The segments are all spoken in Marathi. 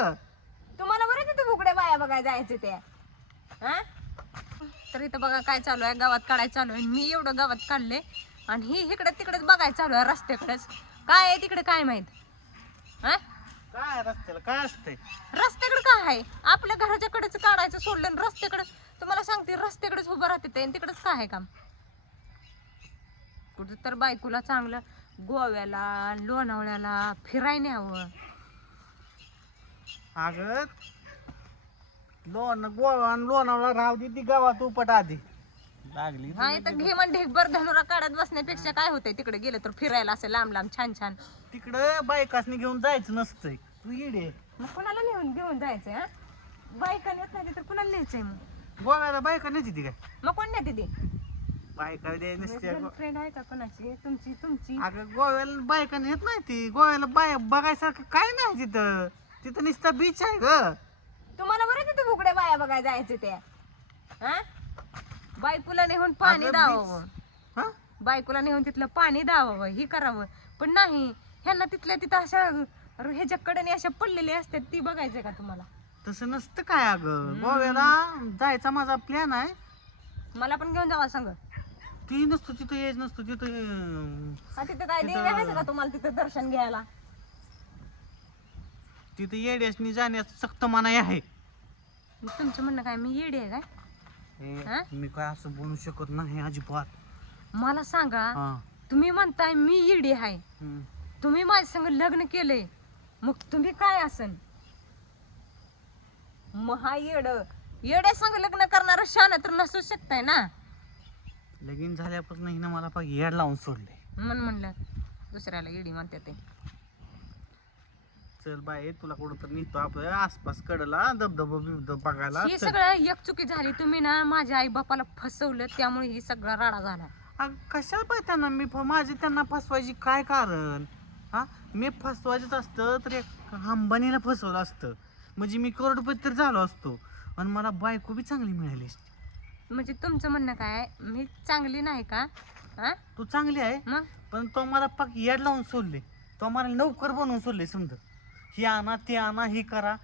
तुम्हाला बरं तिथे बुकड्या बाया बघायला जायचे ते हा. तर इथं बघा काय चालू आहे, गावात काढायचं चालू आहे. मी एवढं गावात काढले आणि ही इकडे तिकडेच बघायचं चालू आहे, रस्त्याकडेच. काय आहे तिकडे काय माहित हा. काय रस्त्याला काय असतंय? रस्त्याकडे काय आहे? आपल्या घराच्या कडेच काढायचं सोडलं आणि रस्त्याकडे, तुम्हाला सांगते रस्त्याकडेच उभं राहते ते, तिकडेच काय आहे काम? कुठे तर बायकोला चांगलं गोव्याला लोणावळ्याला फिराय न्यावं. अगं गोवा आणि लोणावळा राहू दे, ती गावात उपट आधी लागली. हा इथं घे म्हण ढेकभर धनुरा काढत बसण्यापेक्षा काय होतंय तिकडे गेलं तर फिरायला असं लांब लांब छान छान. तिकडं बायकासनी घेऊन जायचं नसतंय. तू येडे. मग कुणाला घेऊन जायचंय हा? बायकाने येत नाही तर कुणाला न्यायचंय मग? गोव्याला बायका नाही ती काय? मग कोण नेते ती? बायका द्याय नसते. फ्रेंड आहे का कोणाची? तुमची अगं गोव्याला बायका येत नाही ती. गोव्याला बाय बघायसारखं काय नाही तिथं. तिथं नुसता बीच आहे ग. तुम्हाला बरं तिथे बुकड्या बाया बघायला जायचे ते हा. बायकोला नेऊन पाणी अगं द्यावं, हा? बायकोला नेऊन तिथलं पाणी द्यावं, हे करावं. पण नाही, ह्यांना तिथल्या तिथं अशा ह्याच्याकडे अशा पडलेल्या असतात, ती बघायचंय का तुम्हाला? तसं नसतं काय अगं. गोव्याला जायचा माझा प्लॅन आहे. मला पण घेऊन जावा सांग. ती नसतो तिथं यायच नसतो तिथं. तिथं काय देवी आहे का तुम्हाला तिथं दर्शन घ्यायला? तिथं येड्यासनी जाण्यास सक्त मनाई आहे. तुमचं म्हणणं काय मी येडी आहे काय? हा? मी काय असं बोलू शकत नाही अजिबात. मला सांगा, हा. तुम्ही म्हणताय मी येडी आहे, हम्म. तुम्ही माझ्या संग लग्न केलंय, मग तुम्ही काय असन? महा येड्या संग लग्न करणार शान तर नसू शकताय ना. लगीन झाल्यापासून हिनं मला पाक येड लावून सोडले. म्हणलं दुसऱ्याला येडी म्हणते ते. चल बाई तुला कुठं तर निघतो आपल्या आसपास कडला धबधबा बिबधब बघायला. ही सगळं एक चुकी झाली. तुम्ही ना माझ्या आई बापाला फसवलं, त्यामुळे ही सगळा राडा झाला. कशाला पाहिजे त्यांना मी माझे त्यांना फसवायची काय कारण? हा, मी फसवायचंच असतं तर एक अंबानीला फसवलं असतं, म्हणजे मी करोडपती तर झालो असतो आणि मला बायको बी चांगली मिळाली असती. म्हणजे तुमचं म्हणणं काय, मी चांगली नाही का? हा, तू चांगली आहे मग पण तो मला पाक येड लावून सोडले. तो मला नौकर बनवून सोडले. समजा ही आणा ते आणा ही करा.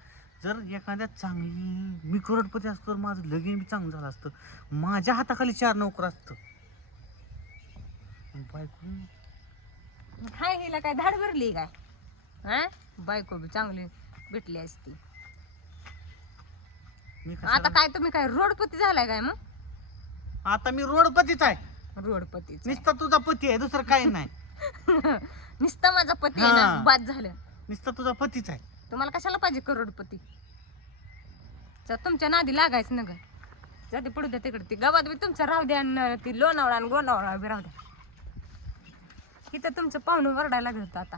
जर एखाद्या चांगली मी करोडपती असतो तर माझं लगीन बी चांगलं झालं असतं. माझ्या हाताखाली 4 नोकर असतं. बायको काय हिला काय धाड भरली काय? हा, बायको बी चांगली भेटली असती. मी आता काय तुम्ही काय रोडपती झालाय काय? मग आता मी रोडपतीच आहे. रोडपती नुसता तुझा पती आहे, दुसरं काही नाही. नुसता माझा पती आहे ना, हा. बाद झालं. नुसता तुझा पतीच आहे. तुम्हाला कशाला पाहिजे करोडपती? तुमच्या नादी लागायचं ना ग. जाते पडू द्या तिकडे, ती गावात बी तुमचं राहू द्या आणि ती लोणावळा आणि गोणावळा बी राहू द्या. इथं तुमचं पाहुणं वरडायला लागलं आता.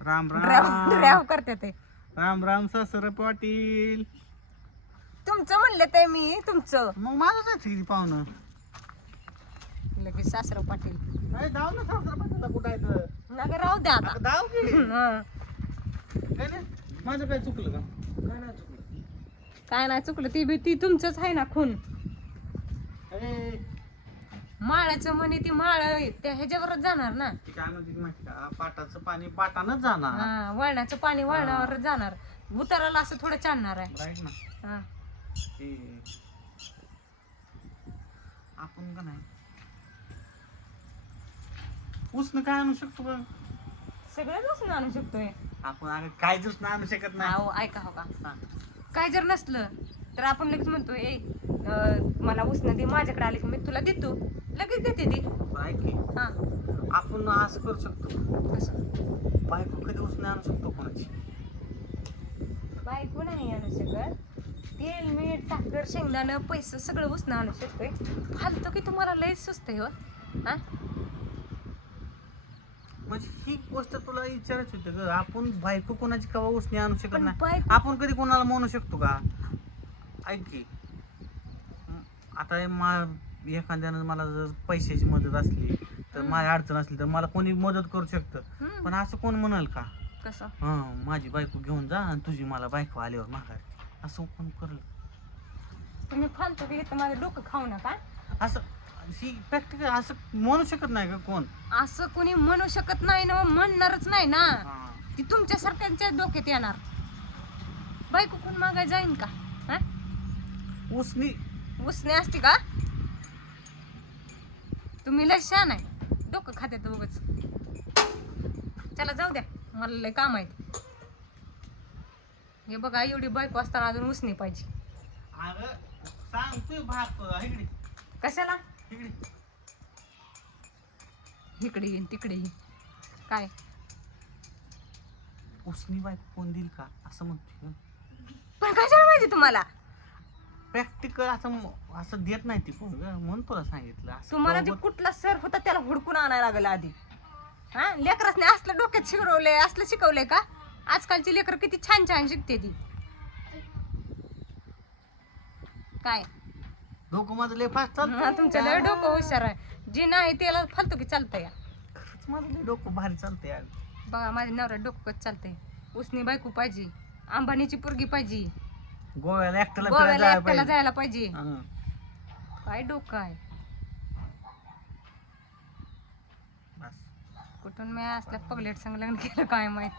राम ड्राव राम करते ते. राम राम सासर पाटील. तुमचं म्हणले ते मी तुमचं मग माझं जायचं पाहुणं. लगेच सासरा पाटील. नाही जाऊ ना सासर पाटीलला कुठं आहे तर. नग राहू द्या आता. अगं जाऊ की. हं. काय नाही माझं काय चुकलं का? काय नाही चुकलं. काय नाही चुकलं, ती तुमचंच आहे ना खून. अरे माळ्याचं म्हणे ती माळ त्या ह्याच्यावरच जाणार ना. ती काय म्हणते माहिती का, पाटाचं पाणी पाटानच जाणार. हा, वळणाचं पाणी वळणावर जाणार. उताराला असं थोडं चालणार आहे. राईट ना. हा. ते आपण का नाही उसनं काय आणू शकतो का? सगळं नसून आणू शकतोय आपण अगं काय जुसनं आणू शकत नाही. अहो ऐका हो का, हा. काय जर नसलं तर आपण लगेच म्हणतो ए मला उसनं दे, माझ्याकडे आली की मी तुला देतो, लगेच देते ती. पण ऐक की, हा, आपण असं करू शकतो. कसं? बायको कधी उसने आणू शकतो कोणाची? बायको नाही आणू शकत. तेल मीठ साखर शेंगदाणं पैसे सगळं उसनं आणू शकतोय. फालतो की तुम्हाला लय सुस्त आहे हो. हा, म्हणजे ही गोष्ट तुला विचारायची होती ग. आपण बायको कोणाची कवा उसने आणू शकत पण नाही. बायको- आपण कधी कोणाला म्हणू शकतो का? ऐक की, आता एखाद्यानं मला जर पैशाची मदत असली तर माझी अडचण असली तर मला कोणी मदत करू शकतं. हम्म. पण असं कोण म्हणाल का, कसं? हा माझी बायको घेऊन जा आणि तुझी मला बायको आल्यावर माघारी, असं कोण करल? तुम्ही फालतो की इथं माझं डोकं खाऊ नका. असं ही प्रॅक्टिकल असं म्हणू शकत नाही का कोण? असं कोणी म्हणू शकत नाही ना, म्हणणारच नाही ना. हा. ती तुमच्यासारख्यांच्या डोक्यात येणार. बायको कोण मागाय जाईन का? हा उसनी उसने असते का? तुम्ही लय छान आहे, डोकं खात्यात उगाच. चला जाऊ द्या, मला लय काम आहे. हे बघा एवढी बायको असताना अजून उसने पाहिजे. अगं सांगतोय भात इकडे कशाला? इकडे. इकडे येईन तिकडे येईन काय? उसनी बायको कोण देईल का असं म्हणतोय. पण कशाला पाहिजे तुम्हाला? प्रॅक्टिकल असं देत नाही ती कोण गं, म्हणून तुला सांगितलं असं. तुम्हाला जे कुठला सर होता त्याला हुडकून आणायला लागलं आधी. हा लेकरसने असलं डोक्यात शिकवलंय, असलं शिकवलंय का? आजकालची लेकर किती छान छान शिकते ती. काय डोकं माझं लय फास्ट चालतं. तुमचं लय डोकं हुशार आहे. जे नाही त्याला फालतू की चालतंय. खरंच माझं लय डोकं भारी चालतंय यार. बघा माझ्या नवऱ्यात डोकं कसं चालतंय. उसनी बायको पाहिजे, अंबानीची पोरगी पाहिजे, गोव्याला एकट्याला गोव्याला फिरायला एकट्याला जायला जायला पाहिजे. पाहिजे. काय डोकं आहे. बस. कुठून मी असल्या पगलेट संग लग्न केलं काय माहित.